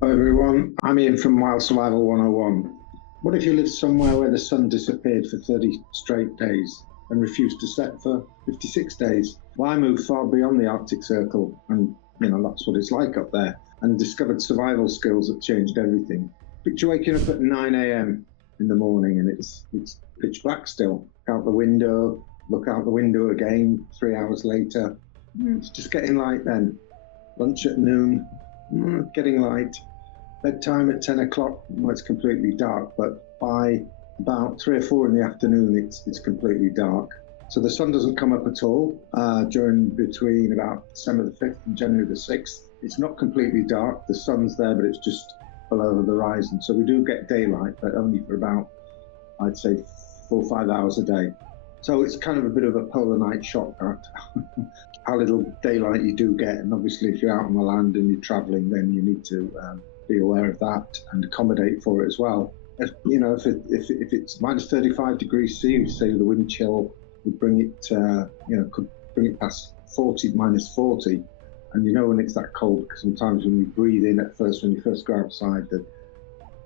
Hello everyone, I'm Ian from Wild Survival 101. What if you lived somewhere where the sun disappeared for 30 straight days and refused to set for 56 days? Well, I moved far beyond the Arctic Circle, and that's what it's like up there, and discovered survival skills that changed everything. Picture waking up at 9 a.m. in the morning and it's pitch black still. Out the window, look out the window again 3 hours later. It's just getting light then. Lunch at noon, getting light. Bedtime at 10 o'clock, well, it's completely dark, but by about 3 or 4 in the afternoon, it's completely dark. So the sun doesn't come up at all during between about December the 5th and January the 6th. It's not completely dark. The sun's there, but it's just below the horizon. So we do get daylight, but only for about, I'd say, 4 or 5 hours a day. So it's kind of a bit of a polar night shock, that how little daylight you do get. And obviously, if you're out on the land and you're traveling, then you need to be aware of that and accommodate for it as well. If it's minus 35 degrees C, say the wind chill would bring it, could bring it past 40, minus 40. And when it's that cold, because sometimes when you breathe in at first, when you first go outside,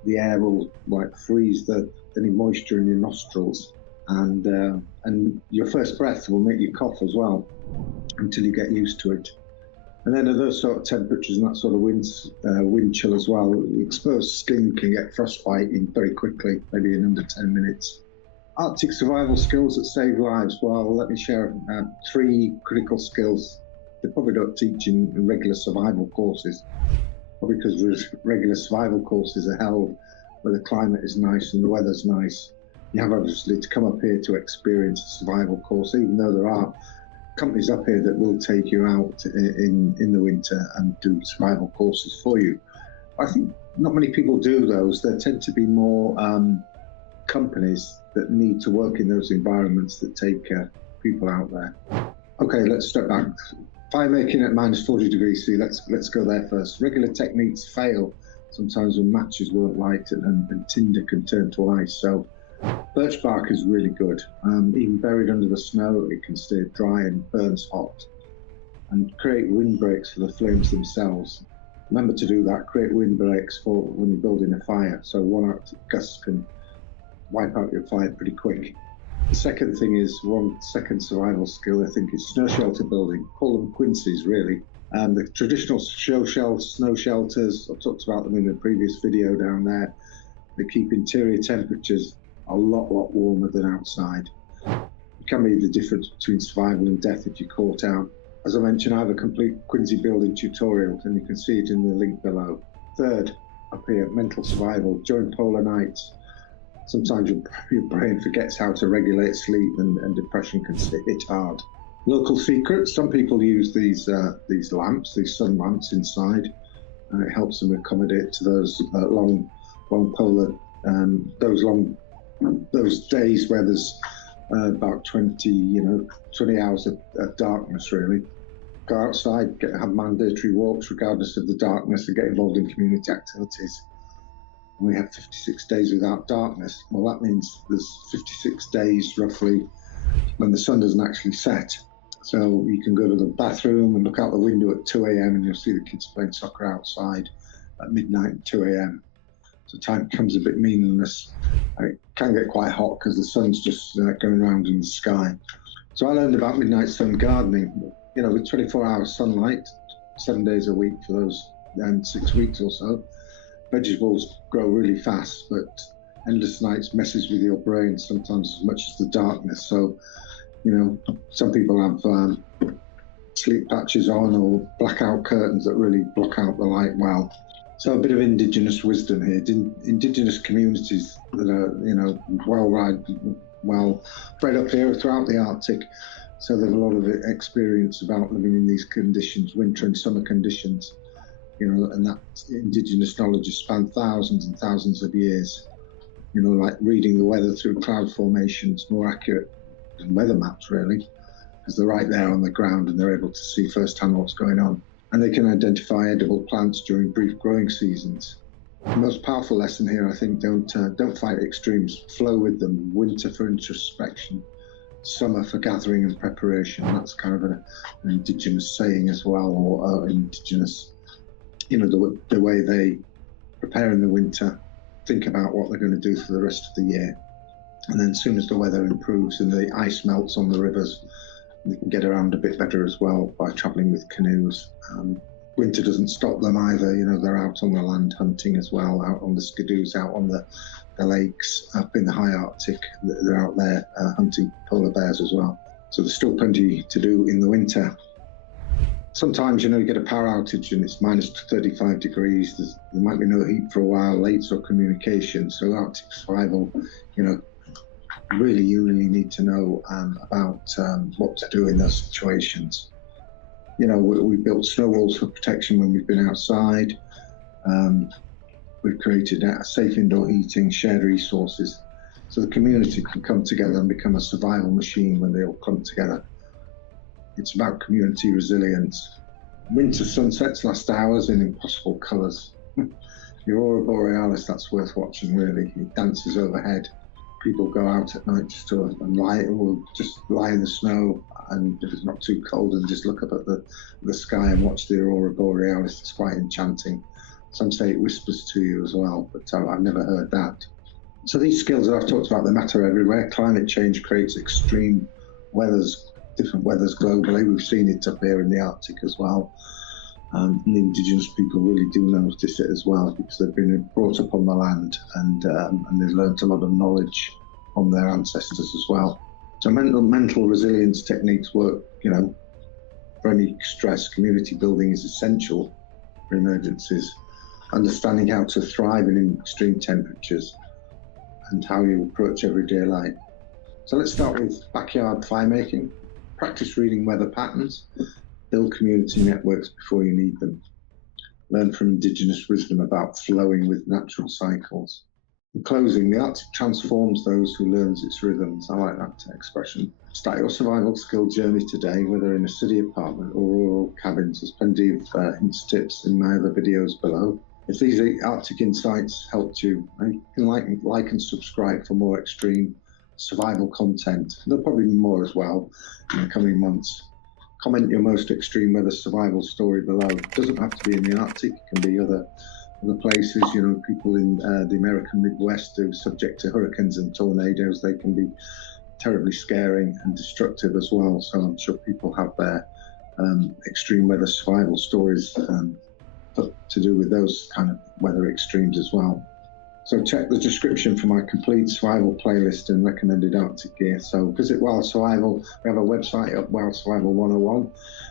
the air will like freeze any moisture in your nostrils. And your first breath will make you cough as well until you get used to it. And then at those sort of temperatures and that sort of wind chill as well, exposed skin can get frostbite in very quickly, maybe in under 10 minutes. Arctic survival skills that save lives. Well, let me share 3 critical skills they probably don't teach in regular survival courses, probably because regular survival courses are held where the climate is nice and the weather's nice. You have obviously to come up here to experience a survival course, even though there are companies up here that will take you out in the winter and do survival courses for you. I think not many people do those. There tend to be more companies that need to work in those environments that take people out there. Okay, let's step back. Fire making at minus 40 degrees C, let's go there first. Regular techniques fail sometimes when matches won't light and tinder can turn to ice. So birch bark is really good. Even buried under the snow, it can stay dry and burns hot. And create windbreaks for the flames themselves. Remember to do that, create windbreaks for when you're building a fire. So 1 Arctic gust can wipe out your fire pretty quick. The second thing is, second survival skill, I think, is snow shelter building. Call them quinzees, really. The traditional snow shelters, I've talked about them in the previous video down there. They keep interior temperatures a lot warmer than outside. It can be the difference between survival and death if you're caught out. As I mentioned, I have a complete quinsee building tutorial, and you can see it in the link below. Third, up here, mental survival during polar nights. Sometimes your brain forgets how to regulate sleep, and depression can hit hard. Local secrets, some people use these lamps, these sun lamps inside, and it helps them accommodate to those long polar, those days where there's about 20 hours of darkness, really. Go outside, have mandatory walks regardless of the darkness, and get involved in community activities. We have 56 days without darkness. Well, that means there's 56 days roughly when the sun doesn't actually set. So you can go to the bathroom and look out the window at 2 a.m. and you'll see the kids playing soccer outside at midnight and 2 a.m. So time becomes a bit meaningless. It can get quite hot because the sun's just going around in the sky. So I learned about midnight sun gardening. With 24-hour sunlight, 7 days a week for those 6 weeks or so. Vegetables grow really fast, but endless nights messes with your brain sometimes as much as the darkness. So, some people have sleep patches on or blackout curtains that really block out the light well. So a bit of Indigenous wisdom here. Indigenous communities that are, well bred up here throughout the Arctic. So there's a lot of experience about living in these conditions, winter and summer conditions. And that Indigenous knowledge has spanned thousands and thousands of years. Like reading the weather through cloud formations, more accurate than weather maps, really, because they're right there on the ground and they're able to see firsthand what's going on. And they can identify edible plants during brief growing seasons. The most powerful lesson here, I think, don't fight extremes. Flow with them. Winter for introspection, summer for gathering and preparation. That's kind of an Indigenous saying as well, or Indigenous. The way they prepare in the winter, think about what they're going to do for the rest of the year. And then as soon as the weather improves and the ice melts on the rivers, they can get around a bit better as well by travelling with canoes. Winter doesn't stop them either. They're out on the land hunting as well, out on the skidoos, out on the lakes, up in the high Arctic. They're out there hunting polar bears as well. So there's still plenty to do in the winter. Sometimes, you get a power outage and it's minus 35 degrees. There might be no heat for a while, lates or communication. So Arctic survival, you really need to know about what to do in those situations. We built snow walls for protection when we've been outside. We've created safe indoor heating, shared resources, so the community can come together and become a survival machine when they all come together. It's about community resilience. Winter sunsets last hours in impossible colours. The aurora borealis, that's worth watching really. It dances overhead. People go out at night just to lie in the snow, and if it's not too cold, and just look up at the sky and watch the aurora borealis. It's quite enchanting. Some say it whispers to you as well, but I've never heard that. So these skills that I've talked about, they matter everywhere. Climate change creates extreme different weathers globally. We've seen it up here in the Arctic as well. And the Indigenous people really do notice it as well, because they've been brought up on the land and they've learnt a lot of knowledge from their ancestors as well. So mental resilience techniques work, for any stress. Community building is essential for emergencies. Understanding how to thrive in extreme temperatures and how you approach everyday life. So let's start with backyard fire making. Practice reading weather patterns. Build community networks before you need them. Learn from Indigenous wisdom about flowing with natural cycles. In closing, the Arctic transforms those who learns its rhythms. I like that expression. Start your survival skill journey today, whether in a city apartment or rural cabins. There's plenty of hints, tips in my other videos below. If these Arctic insights helped you can like and subscribe for more extreme survival content. There'll probably be more as well in the coming months. Comment your most extreme weather survival story below. It doesn't have to be in the Arctic, it can be other places. People in the American Midwest who are subject to hurricanes and tornadoes. They can be terribly scary and destructive as well. So I'm sure people have their extreme weather survival stories to do with those kind of weather extremes as well. So check the description for my complete survival playlist and recommended Arctic gear. So visit Wild Survival. We have a website at Wild Survival 101.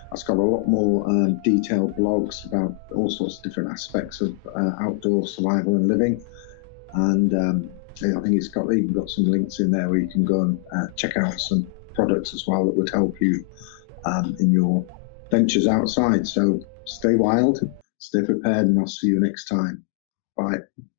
That's got a lot more detailed blogs about all sorts of different aspects of outdoor survival and living. And I think it's even got some links in there where you can go and check out some products as well that would help you in your ventures outside. So stay wild, stay prepared, and I'll see you next time. Bye.